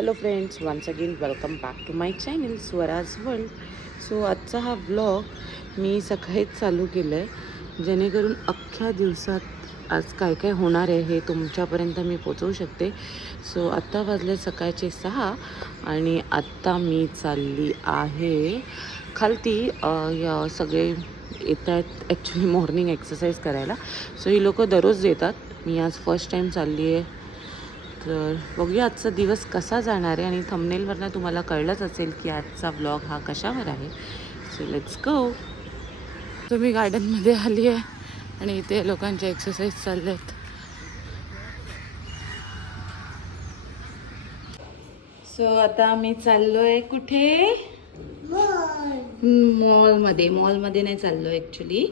Hello friends, once again welcome back to my channel Swaraj World. So आजचा हा blog मी सकाळीच चालू केला आहे, जेणेकरून अख्ख्या दिवसात आज काय काय होणार आहे हे तुमच्यापर्यंत मी पोचवू शकते. सो आत्ता वाजले सकाळचे 6 आणि आत्ता मी चालली आहे खालती. सगळे येत आहेत ॲक्च्युली मॉर्निंग एक्सरसाइज करायला. सो ही लोकं दररोज येतात, मी आज फर्स्ट टाईम चालली आहे. तर बघूया आजचा दिवस कसा जाणार आहे आणि थंबनेलवरनं तुम्हाला कळलंच असेल की आजचा व्लॉग हा कशावर आहे. So let's go. तुम्ही गार्डनमध्ये आली आहे आणि इथे लोकांचे एक्सरसाइज चालले आहेत. सो आता आम्ही चाललो आहे कुठे? मॉलमध्ये नाही चाललो आहे ॲक्च्युली.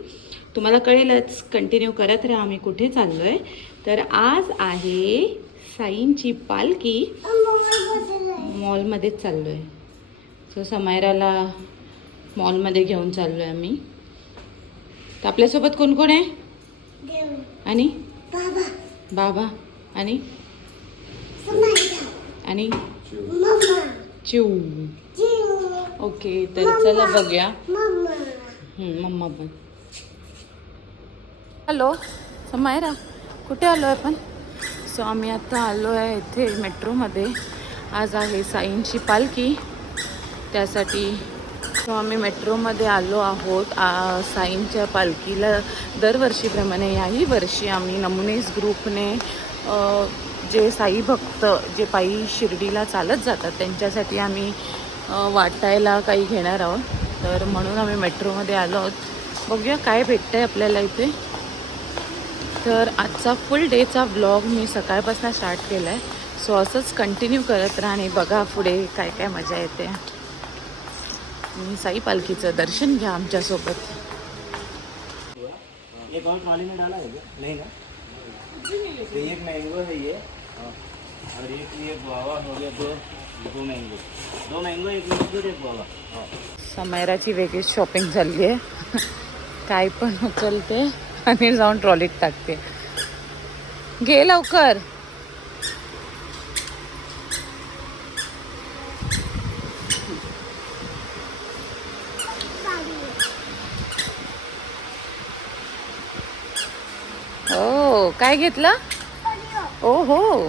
तुम्हाला कळेलच, कंटिन्यू करत राहा आम्ही कुठे चाललो आहे. तर आज आहे साईंची पालखी. मॉलमध्येच चाललो आहे. सो समायराला मॉलमध्ये घेऊन चाललो आहे आम्ही. तर आपल्यासोबत कोण कोण आहे? आणि बाबा आणि आणि चिऊ. ओके, तर चला बघूया. मम्मा पण. हॅलो समायरा, कुठे आलो आहे आपण? सो आम्ही आता आलो आहे इथे मेट्रोमध्ये. आज आहे साईंची पालखी, त्यासाठी सो आम्ही मेट्रोमध्ये आलो आहोत साईंच्या पालखीला. दरवर्षीप्रमाणे याही वर्षी आम्ही नमुनेस ग्रुपने जे साई भक्त जे पायी शिर्डीला चालत जातात त्यांच्यासाठी आम्ही वाटायला काही घेणार आहोत. तर म्हणून आम्ही मेट्रोमध्ये आलो आहोत. बघूया काय भेटतं आहे आपल्याला इथे. तर आजचा फुल डेचा व्लॉग मी सकाळपासून स्टार्ट केला आहे. सो असंच कंटिन्यू करत राहा आणि बघा पुढे काय काय मजा येते. आणि साई पालखीचं दर्शन घ्या आमच्यासोबत. एक और ट्रॉली में डाला है क्या? नहीं ना, तो एक मैंगो है ये, और एक ये गुआवा हो गया. दो मैंगो एक मजदूर एक गुआवा. समायराची वेगळीच शॉपिंग झाली आहे. काय पण उचलते आणि जाऊन ट्रॉलीत टाकते. घे लवकर. हो, काय घेतलं? ओ हो,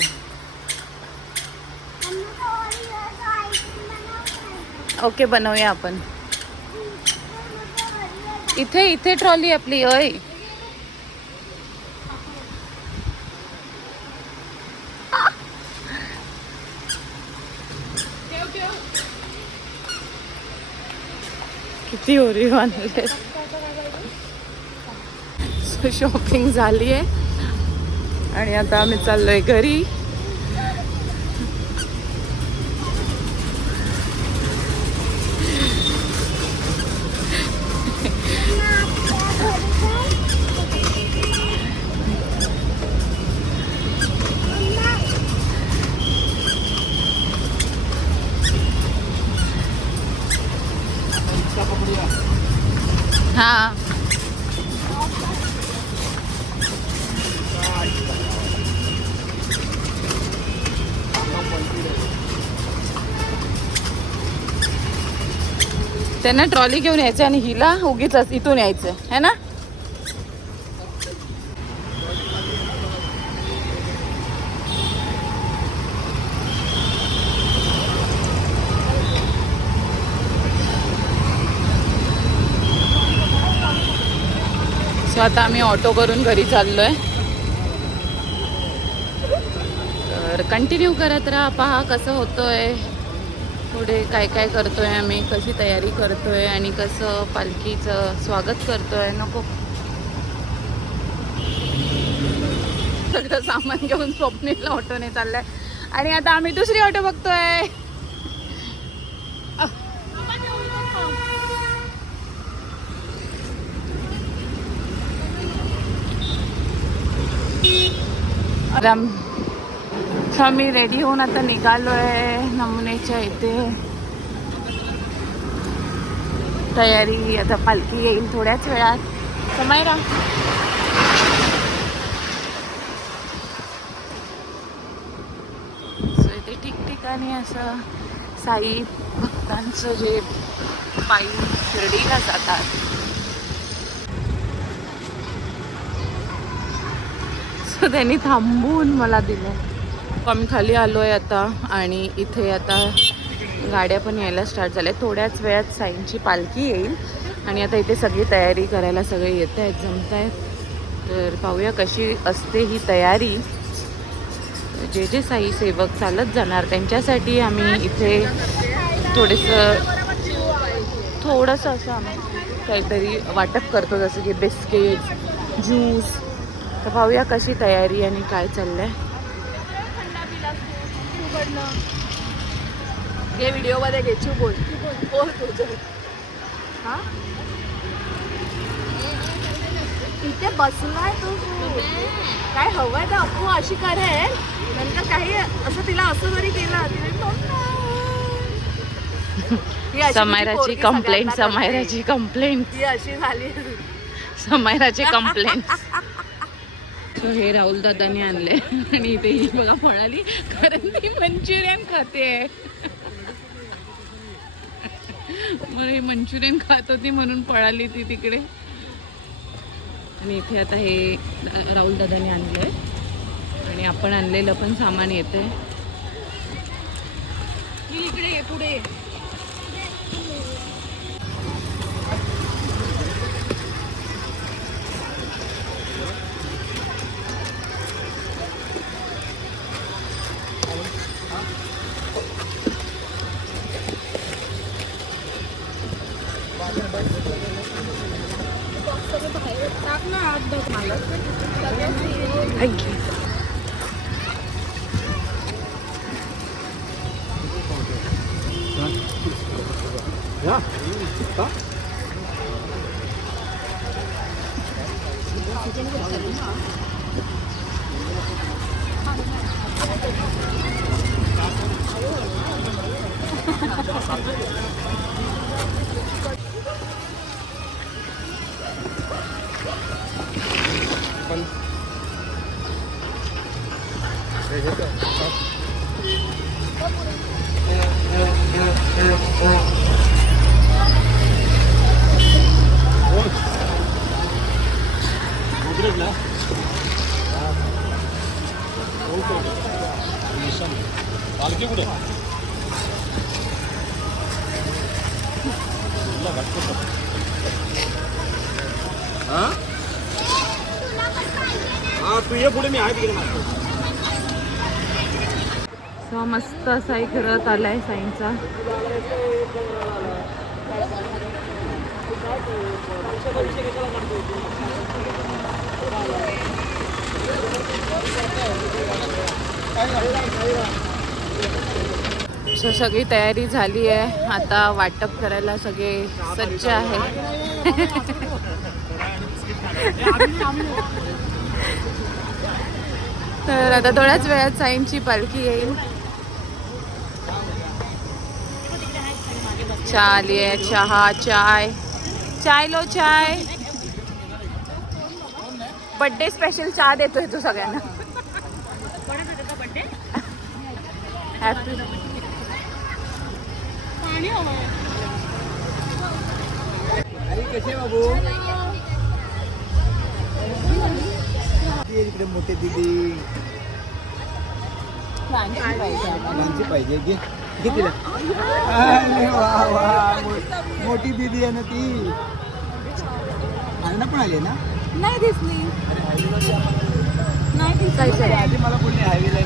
ओके बनवूया आपण. इथे ट्रॉली आपली. ओय किती ओरिओ आणले. शॉपिंग झाली आहे आणि आता आम्ही चाललोय घरी. हां, त्यांना ट्रॉली घेऊन यायचं आणि हिला उगीच इथून यायचं है ना. सो आता आम्ही ऑटो करून घरी चाललो आहे. तर कंटिन्यू करत राहा, पहा कसं होतोय पुढे, काय काय करतोय आम्ही, कशी तयारी करतोय आणि कसं पालखीचं स्वागत करतोय. नको सगळं सामान घेऊन स्वप्नीला ऑटोने चाललाय आणि आता आम्ही दुसरी ऑटो बघतोय. आम्ही रेडी होऊन आता निघालो आहे नमुनेच्या इथे. तयारी, आता पालखी येईल थोड्याच वेळात. समायरा सो इथे ठिकठिकाणी ठिकाणी असं साई भक्तांचं जे पायी शिर्डीला जातात सो त्यांनी थांबवून मला दिलं. आम्ही खाली आलो आहे आता आणि इथे आता गाड्या पण यायला स्टार्ट झाल्या. थोड्याच वेळात साईंची पालखी येईल आणि आता इथे सगळी तयारी करायला सगळे येत आहेत, जमत आहेत. तर पाहूया कशी असते ही तयारी. जे जे साई सेवक चालत जाणार त्यांच्यासाठी आम्ही इथे थोडंसं असं आम्ही काहीतरी वाटप करतो, जसं की बिस्किट, ज्यूस. तर पाहूया कशी तयारी आणि काय चाललंय. हे व्हिडिओमध्ये घ्यायची बोल बोल तुझं. हा इथे बसलाय तू, काय हवंय तर अपू अशी करेल नंतर काही असं तिला असं जरी केलं समायराची कंप्लेंट ही अशी झाली. समायराची कंप्लेंट. सो हे राहुल दादाने आणले आणि इथे ही बघा म्हणाली कारण ती मंचुरियन खाते. मग मंचुरियन खात होती म्हणून पळाली ती तिकडे. आणि इथे आता हे राहुल दादाने आणले आणि आपण आणलेलं पण सामान येते. इकडे ये पुढे. पालखी कुठे? हा तू ये पुढे, मी आहे तिकडे. सो मस्त असा एक रथ आलाय साईंचा. सो सगळी तयारी झाली आहे. आता वाटप करायला सगळे सज्ज आहे. तर आता थोड्याच वेळात साईंची पालखी येईल. चहा लिये, चहा, चाय लो, चाय. बर्थडे स्पेशल चहा देतोय तू सगळ्यांना. हॅपी कसे बाबू? इकडे मोठे दीदी पाहिजे, घे तिला. मोठी दीदी आहे ना ती. ना पण आली ना? नाही दिसली. नाही दिसायचं. आधी मला बोलली हायवेला.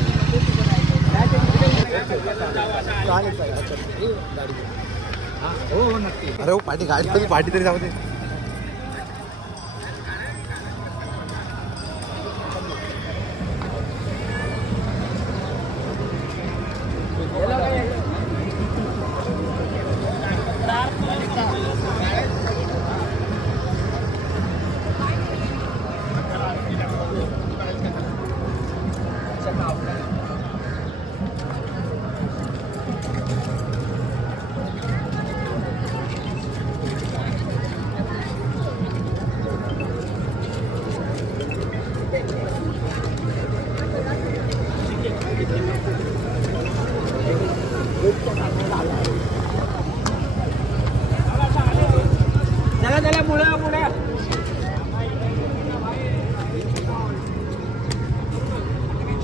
हो नक्की. अरे हो पाठी गाडी पाठी तरी जाऊ दे.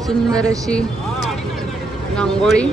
सुंदर अशी रांगोळी.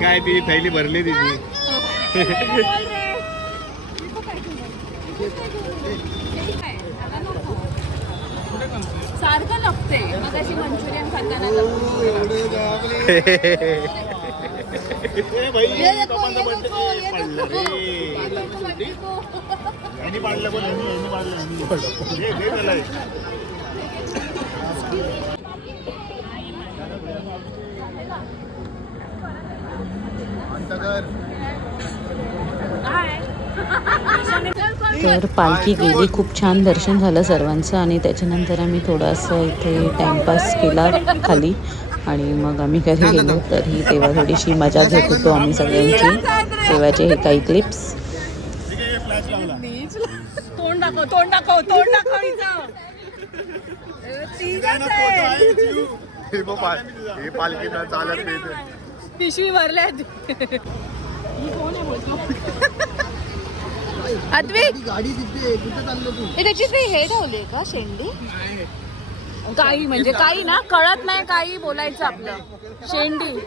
काय ती थैली भरली तिची. सारखं लागते मग अशी मंचुरियन खाताना तर पालखी गेली, खूप छान दर्शन झालं सर्वांचं आणि त्याच्यानंतर आम्ही थोडासा इथे टाइमपास केला खाली आणि मग आम्ही घरी गेलो. तर ही तेव्हा थोडीशी मजा घेत होतो आम्ही सगळ्यांची. तेव्हाचे हे काही क्लिप्स. तोंड दाखव तोंड दाखव तोंड दाखव पिशवी भरल्यात. त्याची ते हे ठेवली का शेंडी काही म्हणजे काही ना कळत नाही काही बोलायचं आपलं. शेंडी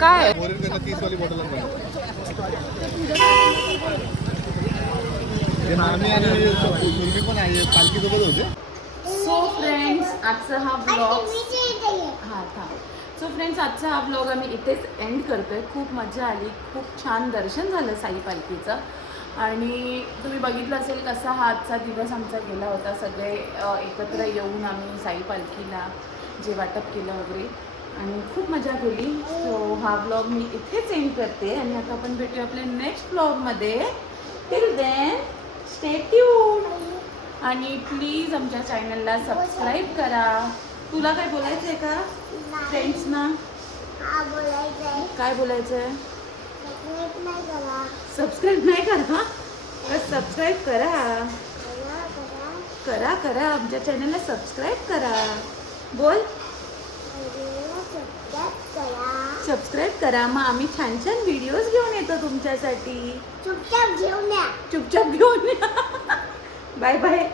काय सो फ्रेंड्स आजचा हा ब्लॉग आजचा हा ब्लॉग आम्ही इथेच एंड करतोय. खूप मजा आली, खूप छान दर्शन झालं साई पालखीचं आणि तुम्ही बघितलं असेल कसा हा आजचा दिवस आमचा गेला होता. सगळे एकत्र येऊन आम्ही साई पालखीला जे वाटप केलं वगैरे आणि खूप मजा केली. सो हा ब्लॉग मी इथेच एंड करते आणि आता आपण भेटूया आपल्या नेक्स्ट ब्लॉगमध्ये. टिल देन स्टे ट्यून आणि प्लीज आमच्या चॅनलला सबस्क्राईब करा. तुला काय बोलायचं आहे का फ्रेंड्सना? काय बोलायचं आहे? सबस्क्राईब नाही करा तर सबस्क्राईब करा. करा करा आमच्या चॅनलला सबस्क्राईब करा. बोल सबस्क्राईब करा. मग आम्ही छान छान व्हिडिओज घेऊन येतो तुमच्यासाठी. चुपचाप घेऊन या. Bye bye.